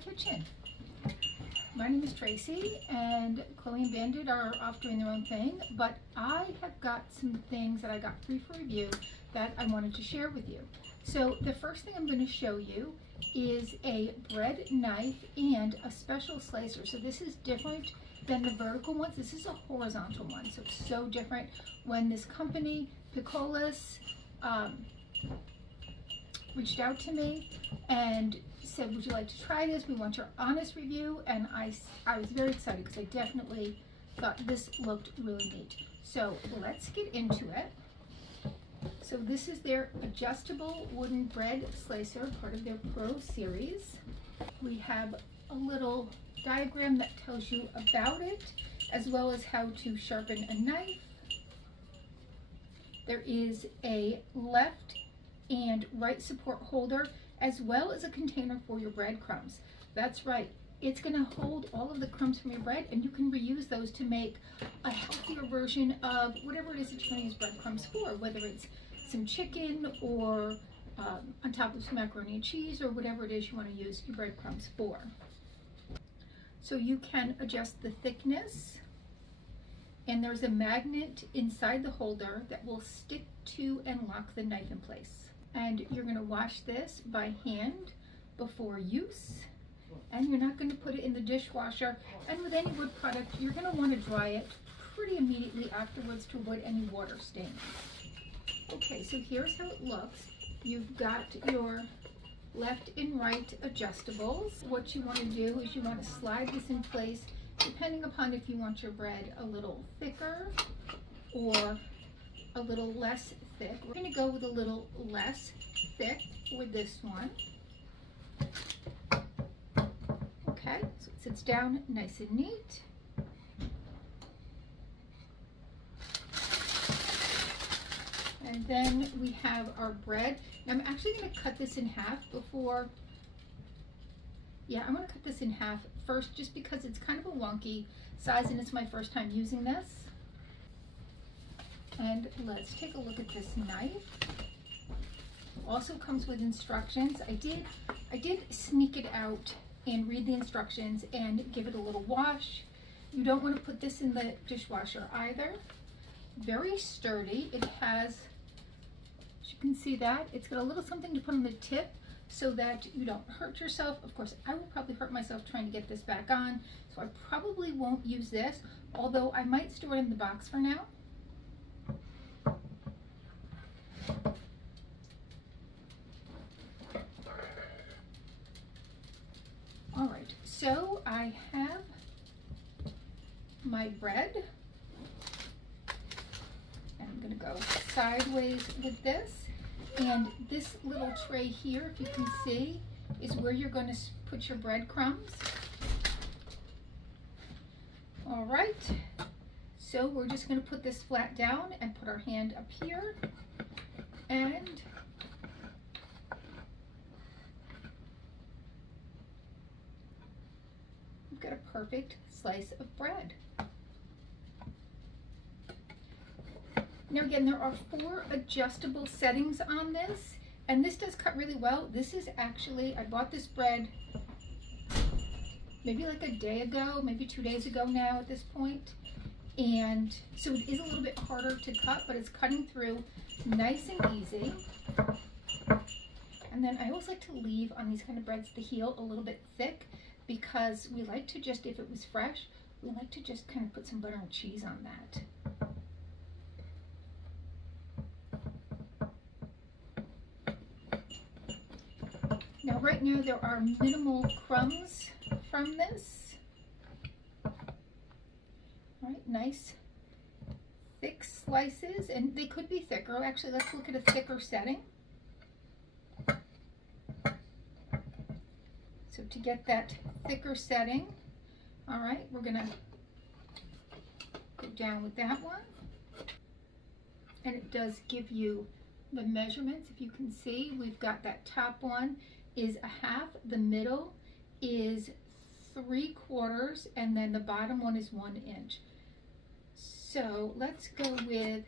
kitchen. My name is Tracy, and Chloe and Bandit are off doing their own thing, but I have got some things that I got free for review that I wanted to share with you. So the first thing I'm going to show you is a bread knife and a special slicer. So this is different than the vertical ones. This is a horizontal one, so it's so different. When this company, Piklohas, reached out to me and said, would you like to try this? We want your honest review. And I was very excited because I definitely thought this looked really neat. So let's get into it. So this is their adjustable wooden bread slicer, part of their Pro series. We have a little diagram that tells you about it, as well as how to sharpen a knife. There is a left and right support holder, as well as a container for your breadcrumbs. That's right, it's going to hold all of the crumbs from your bread, and you can reuse those to make a healthier version of whatever it is that you want to use breadcrumbs for, whether it's some chicken or on top of some macaroni and cheese, or whatever it is you want to use your breadcrumbs for. So you can adjust the thickness, and there's a magnet inside the holder that will stick to and lock the knife in place. And you're going to wash this by hand before use, and you're not going to put it in the dishwasher. And with any wood product, you're going to want to dry it pretty immediately afterwards to avoid any water stains. Okay, so here's how it looks. You've got your left and right adjustables. What you want to do is you want to slide this in place depending upon if you want your bread a little thicker or a little less thick. We're going to go with a little less thick for this one. Okay, so it sits down nice and neat. And then we have our bread. Now I'm actually going to cut this in half before, I'm going to cut this in half first just because it's kind of a wonky size and it's my first time using this. And let's take a look at this knife. Also comes with instructions. I did sneak it out and read the instructions and give it a little wash. You don't want to put this in the dishwasher either. Very sturdy. It has, as you can see that, it's got a little something to put on the tip so that you don't hurt yourself. Of course, I will probably hurt myself trying to get this back on, so I probably won't use this, although I might store it in the box for now. All right, so I have my bread. I'm going to go sideways with this, and this little tray here, if you can see, is where you're going to put your breadcrumbs. All right, so we're just going to put this flat down and put our hand up here, and we've got a perfect slice of bread. Now again, there are 4 adjustable settings on this, and this does cut really well. This is actually, I bought this bread maybe like a day ago, maybe 2 days ago now at this point. And so it is a little bit harder to cut, but it's cutting through nice and easy. And then I always like to leave on these kind of breads the heel a little bit thick, because we like to just, if it was fresh, we like to just kind of put some butter and cheese on that. Now right now there are minimal crumbs from this. All right, nice thick slices, and they could be thicker. Actually, let's look at a thicker setting. So to get that thicker setting, all right, we're gonna go down with that one. And it does give you the measurements. If you can see, we've got that top one is a half, the middle is 3/4, and then the bottom one is 1 inch. So let's go with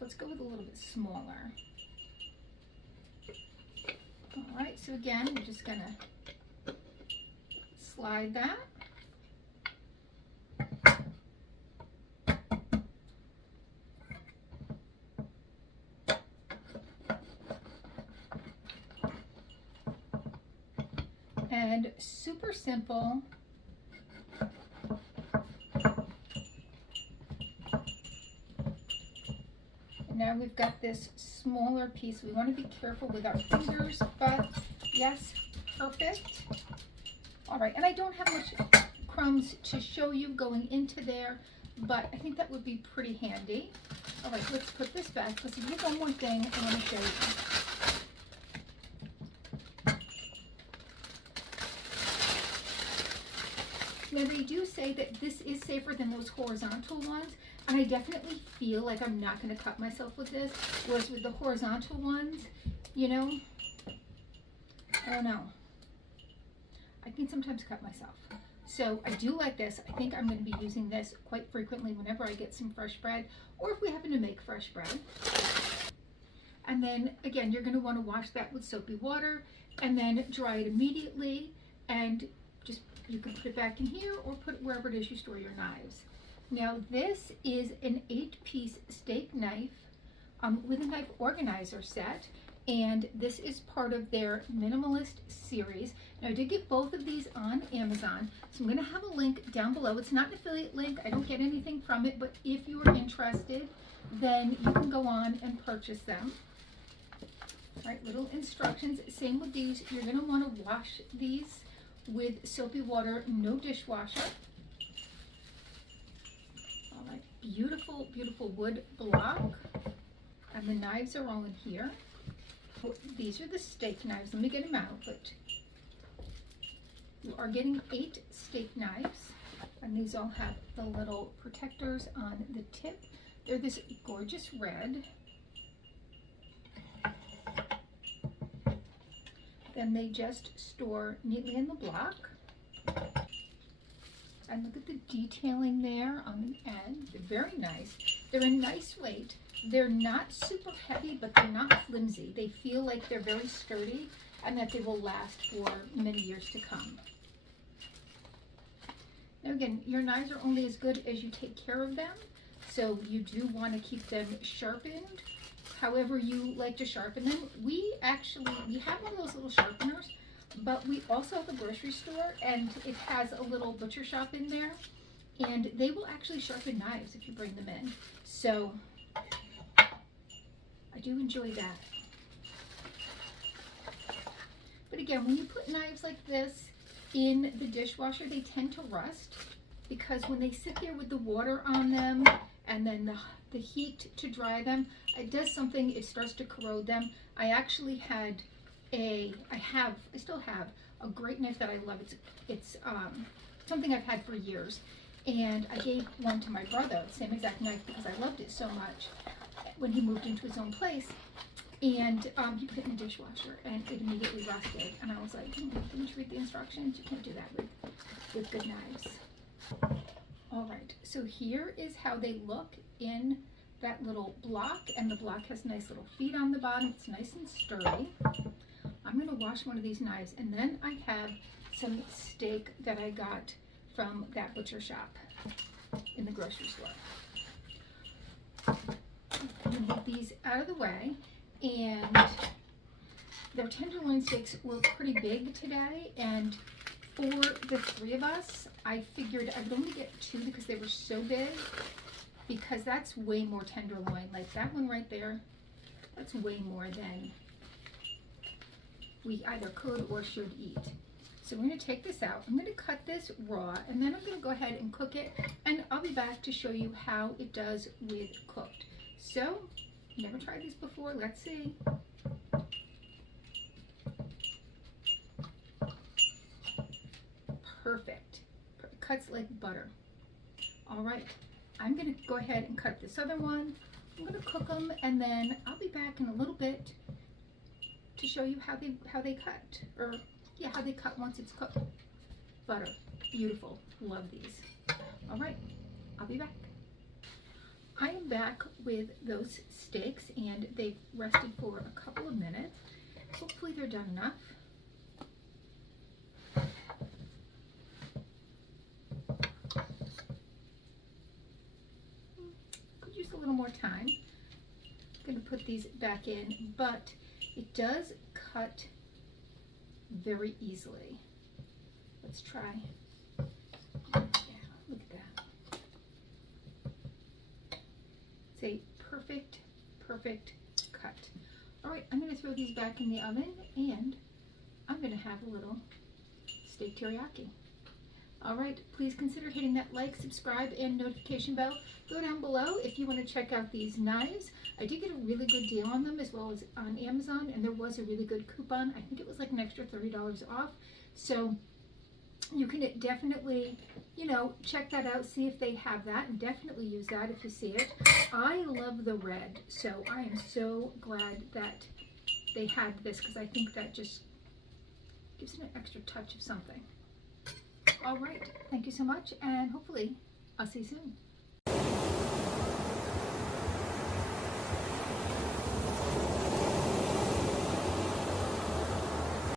Let's go with a little bit smaller. All right, so again, we're just gonna slide that. And super simple. And now we've got this smaller piece. We want to be careful with our fingers, but yes, perfect. All right, and I don't have much crumbs to show you going into there, but I think that would be pretty handy. All right, let's put this back because there's one more thing I want to show you. Now they do say that this is safer than those horizontal ones, and I definitely feel like I'm not going to cut myself with this, whereas with the horizontal ones, you know, I don't know. I can sometimes cut myself. So I do like this. I think I'm going to be using this quite frequently whenever I get some fresh bread, or if we happen to make fresh bread. And then again, you're going to want to wash that with soapy water and then dry it immediately, and just, you can put it back in here or put it wherever it is you store your knives. Now this is an 8-piece steak knife with a knife organizer set, and this is part of their minimalist series. Now I did get both of these on Amazon, so I'm going to have a link down below. It's not an affiliate link, I don't get anything from it, but if you are interested, then you can go on and purchase them. All right, little instructions. Same with these. You're going to want to wash these with soapy water, no dishwasher. All right, beautiful, beautiful wood block. And the knives are all in here. These are the steak knives. Let me get them out, but you are getting 8 steak knives. And these all have the little protectors on the tip. They're this gorgeous red. Then they just store neatly in the block. And look at the detailing there on the end. They're very nice. They're a nice weight. They're not super heavy, but they're not flimsy. They feel like they're very sturdy and that they will last for many years to come. Now again, your knives are only as good as you take care of them. So you do want to keep them sharpened however you like to sharpen them. We have one of those little sharpeners, but we also have a grocery store and it has a little butcher shop in there, and they will actually sharpen knives if you bring them in. So I do enjoy that. But again, when you put knives like this in the dishwasher, they tend to rust because when they sit there with the water on them and then the heat to dry them, it does something, it starts to corrode them. I actually had I still have a great knife that I love. It's something I've had for years, and I gave one to my brother, the same exact knife, because I loved it so much when he moved into his own place, and he put it in the dishwasher and it immediately rusted, and I was like, didn't you read the instructions? You can't do that with good knives. All right, so here is how they look in that little block, and the block has nice little feet on the bottom. It's nice and sturdy. I'm going to wash one of these knives, and then I have some steak that I got from that butcher shop in the grocery store. I'm going to get these out of the way, and their tenderloin steaks were pretty big today, and for the 3 of us, I figured I would only get 2 because they were so big, because that's way more tenderloin. Like that one right there, that's way more than we either could or should eat. So we're going to take this out. I'm going to cut this raw, and then I'm going to go ahead and cook it, and I'll be back to show you how it does with cooked. So, never tried this before. Let's see. Perfect. Cuts like butter. All right. I'm going to go ahead and cut this other one. I'm going to cook them, and then I'll be back in a little bit to show you how they cut, or yeah, how they cut once it's cooked. Butter, beautiful, love these. All right, I'll be back. I am back with those steaks, and they've rested for a couple of minutes. Hopefully they're done enough. Could use a little more time. I'm going to put these back in, but it does cut very easily. Let's try. Yeah, look at that. It's a perfect, perfect cut. All right, I'm going to throw these back in the oven, and I'm going to have a little steak teriyaki. All right, please consider hitting that like, subscribe, and notification bell. Go down below if you want to check out these knives. I did get a really good deal on them, as well as on Amazon, and there was a really good coupon. I think it was like an extra $30 off. So you can definitely, you know, check that out, see if they have that, and definitely use that if you see it. I love the red, so I am so glad that they had this, because I think that just gives it an extra touch of something. All right, thank you so much, and hopefully I'll see you soon.